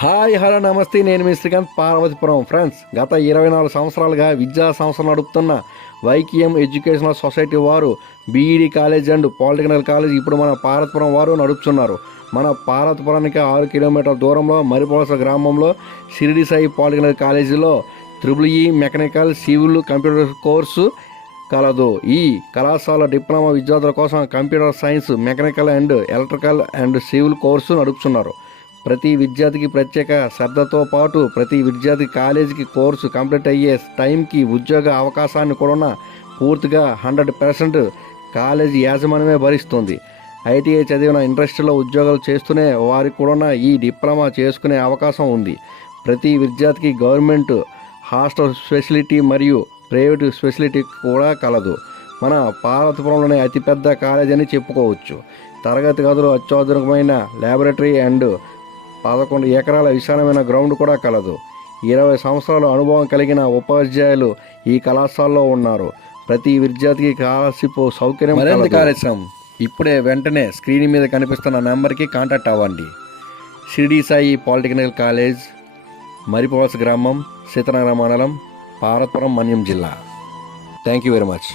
Hi hello నమస్తే, నేను మీ Srikanth Parvathipuram. Friends, గత 24 సంవత్సరాలుగా విద్యా సంస్థలు నడుపుతున్న వైకేఎం ఎడ్యుకేషనల్ సొసైటీ వారు BEd college and polytechnical college ఇప్పుడు మన పార్వతీపురం వారు నడుపుతున్నారు. మన పార్వతీపురానికి 6 కిలోమీటర్ల దూరంలో మరిపోలస గ్రామంలో షిరిడి సాయి పాలిటెక్నికల్ కాలేజీలో EE mechanical civil computer course కలదు. ఈ కళాశాల డిప్లొమా విద్యార్థుల కోసం computer science, mechanical and electrical and civil course నడుపుతున్నారు. ప్రతి విద్యార్థికి ప్రత్యేక శ్రద్ధతో పాటు ప్రతి విద్యార్థి కాలేజీకి కోర్సు కంప్లీట్ అయ్యే టైంకి ఉద్యోగ అవకాశాన్ని కూడా పూర్తిగా 100% కాలేజీ యాజమాన్యమే భరిస్తుంది. ఐటీఐ చదివిన ఇండస్ట్రీలో ఉద్యోగాలు చేస్తూనే వారికి కూడా ఈ డిప్లొమా చేసుకునే అవకాశం ఉంది. ప్రతి విద్యార్థికి గవర్నమెంట్ హాస్టల్ ఫెసిలిటీ మరియు ప్రైవేట్ ఫెసిలిటీ కూడా కలదు. మన పార్వతీపురంలోనే అతిపెద్ద కాలేజ్ అని చెప్పుకోవచ్చు. తరగతి గదులు, అత్యాధునికమైన ల్యాబొరేటరీ అండ్ 11 ఎకరాల విశాలమైన గ్రౌండ్ కూడా కలదు. 20 సంవత్సరాల అనుభవం కలిగిన ఉపాధ్యాయులు ఈ కళాశాలలో ఉన్నారు. ప్రతి విద్యార్థికి స్కాలర్షిప్ సౌకర్యం కార్యక్రమం ఇప్పుడే వెంటనే స్క్రీన్ మీద కనిపిస్తున్న నెంబర్కి కాంటాక్ట్ అవ్వండి. షిరిడి సాయి పాలిటెక్నికల్ కాలేజ్, మరిపోవలస గ్రామం, సీతానగరం మండలం, పార్వతీపురం, మన్యం జిల్లా. Thank you very much.